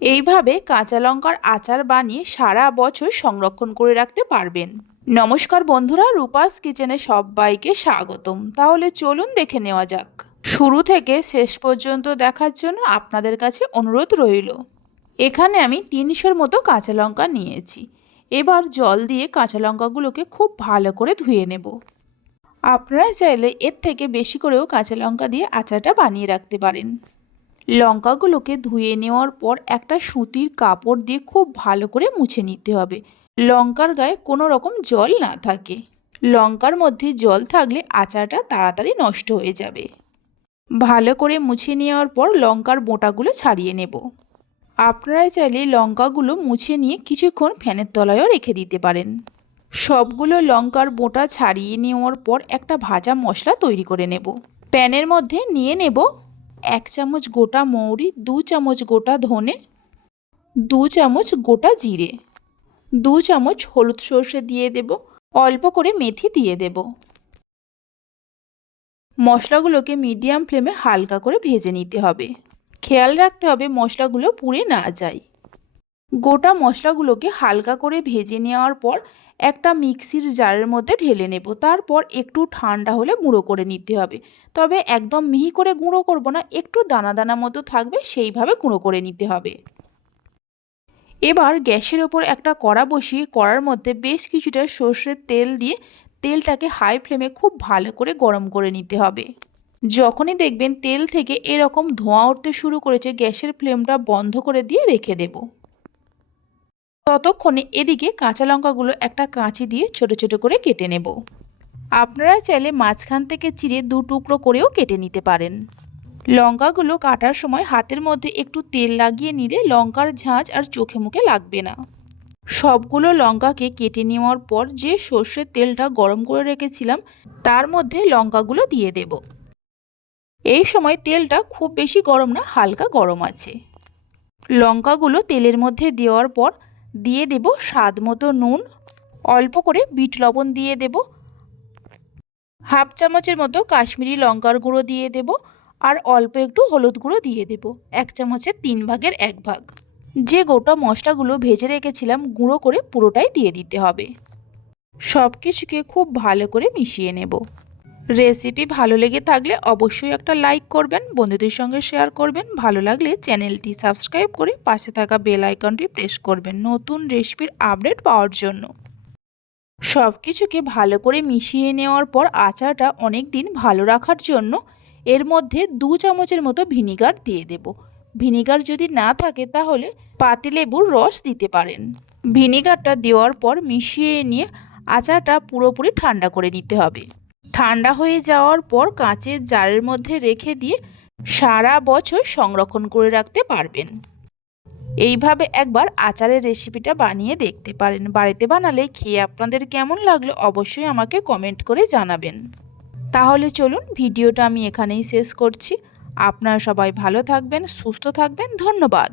এইভাবে কাঁচা লঙ্কার আচার বানিয়ে সারা বছর সংরক্ষণ করে রাখতে পারবেন। নমস্কার বন্ধুরা, রূপাস কিচেনে সবাইকে স্বাগতম। তাহলে চলুন দেখে নেওয়া যাক। শুরু থেকে শেষ পর্যন্ত দেখার জন্য আপনাদের কাছে অনুরোধ রইল। এখানে আমি তিনশোর মতো কাঁচা লঙ্কা নিয়েছি। এবার জল দিয়ে কাঁচা লঙ্কাগুলোকে খুব ভালো করে ধুয়ে নেব। আপনারা চাইলে এর থেকে বেশি করেও কাঁচা লঙ্কা দিয়ে আচারটা বানিয়ে রাখতে পারেন। লঙ্কাগুলোকে ধুয়ে নেওয়ার পর একটা সুতির কাপড় দিয়ে খুব ভালো করে মুছে নিতে হবে। লঙ্কার গায়ে কোনো রকম জল না থাকে। লঙ্কার মধ্যে জল থাকলে আচারটা তাড়াতাড়ি নষ্ট হয়ে যাবে। ভালো করে মুছে নেওয়ার পর লঙ্কার বোঁটাগুলো ছাড়িয়ে নেব। আপনারা চাইলে লঙ্কাগুলো মুছে নিয়ে কিছুক্ষণ ফ্যানের তলায়ও রেখে দিতে পারেন। সবগুলো লঙ্কার বোঁটা ছাড়িয়ে নেওয়ার পর একটা ভাজা মশলা তৈরি করে নেব। প্যানের মধ্যে নিয়ে নেব এক চামচ গোটা মৌরি, দু চামচ গোটা ধনে, দু চামচ গোটা জিরে, দু চামচ হলুদ সর্ষে দিয়ে দেব, অল্প করে মেথি দিয়ে দেব। মশলাগুলোকে মিডিয়াম ফ্লেমে হালকা করে ভেজে নিতে হবে। খেয়াল রাখতে হবে মশলাগুলো পুড়ে না যায়। গোটা মশলাগুলোকে হালকা করে ভেজে নেওয়ার পর একটা মিক্সির জারের মধ্যে ঢেলে নেব। তারপর একটু ঠান্ডা হলে গুঁড়ো করে নিতে হবে। তবে একদম মিহি করে গুঁড়ো করব না, একটু দানা দানা মতো থাকবে, সেইভাবে গুঁড়ো করে নিতে হবে। এবার গ্যাসের ওপর একটা কড়া বসিয়ে কড়ার মধ্যে বেশ কিছুটা সর্ষের তেল দিয়ে তেলটাকে হাই ফ্লেমে খুব ভালো করে গরম করে নিতে হবে। যখনই দেখবেন তেল থেকে এরকম ধোঁয়া উঠতে শুরু করেছে, গ্যাসের ফ্লেমটা বন্ধ করে দিয়ে রেখে দেব। ততক্ষণে এদিকে কাঁচা লঙ্কাগুলো একটা কাঁচি দিয়ে ছোট ছোট করে কেটে নেব। আপনারা চাইলে মাঝখান থেকে চিড়ে দু টুকরো করেও কেটে নিতে পারেন। লঙ্কাগুলো কাটার সময় হাতের মধ্যে একটু তেল লাগিয়ে নিলে লঙ্কার ঝাঁঝ আর চোখে মুখে লাগবে না। সবগুলো লঙ্কাকে কেটে নেওয়ার পর যে সর্ষের তেলটা গরম করে রেখেছিলাম, তার মধ্যে লঙ্কাগুলো দিয়ে দেব। এই সময় তেলটা খুব বেশি গরম না, হালকা গরম আছে। লঙ্কাগুলো তেলের মধ্যে দেওয়ার পর দিয়ে দেব স্বাদ মতো নুন। অল্প করে বিট লবণ দিয়ে দেব। হাফ চামচের মতো কাশ্মীরি লঙ্কার গুঁড়ো দিয়ে দেব। আর অল্প একটু হলুদ গুঁড়ো দিয়ে দেব। এক চামচের তিন ভাগের এক ভাগ। যে গোটা মশলাগুলো ভেজে রেখেছিলাম, গুঁড়ো করে পুরোটাই দিয়ে দিতে হবে। সব কিছুকে খুব ভালো করে মিশিয়ে নেব। রেসিপি ভালো লেগে থাকলে অবশ্যই একটা লাইক করবেন, বন্ধুদের সঙ্গে শেয়ার করবেন, ভালো লাগলে চ্যানেলটি সাবস্ক্রাইব করে পাশে থাকা বেল আইকনটি প্রেস করবেন নতুন রেসিপির আপডেট পাওয়ার জন্য। সব কিছুকে ভালো করে মিশিয়ে নেওয়ার পর আচারটা অনেক দিন ভালো রাখার জন্য এর মধ্যে দু চামচের মতো ভিনিগার দিয়ে দেব। ভিনিগার যদি না থাকে তাহলে পাতিলেবুর রস দিতে পারেন। ভিনিগারটা দেওয়ার পর মিশিয়ে নিয়ে আচারটা পুরোপুরি ঠান্ডা করে নিতে হবে। ঠান্ডা হয়ে যাওয়ার পর কাঁচের জারের মধ্যে রেখে দিয়ে সারা বছর সংরক্ষণ করে রাখতে পারবেন। এইভাবে একবার আচারের রেসিপিটা বানিয়ে দেখতে পারেন। বাড়িতে বানালে খেয়ে আপনাদের কেমন লাগল অবশ্যই আমাকে কমেন্ট করে জানাবেন। তাহলে চলুন ভিডিওটা আমি এখানেই শেষ করছি। আপনারা সবাই ভালো থাকবেন, সুস্থ থাকবেন। ধন্যবাদ।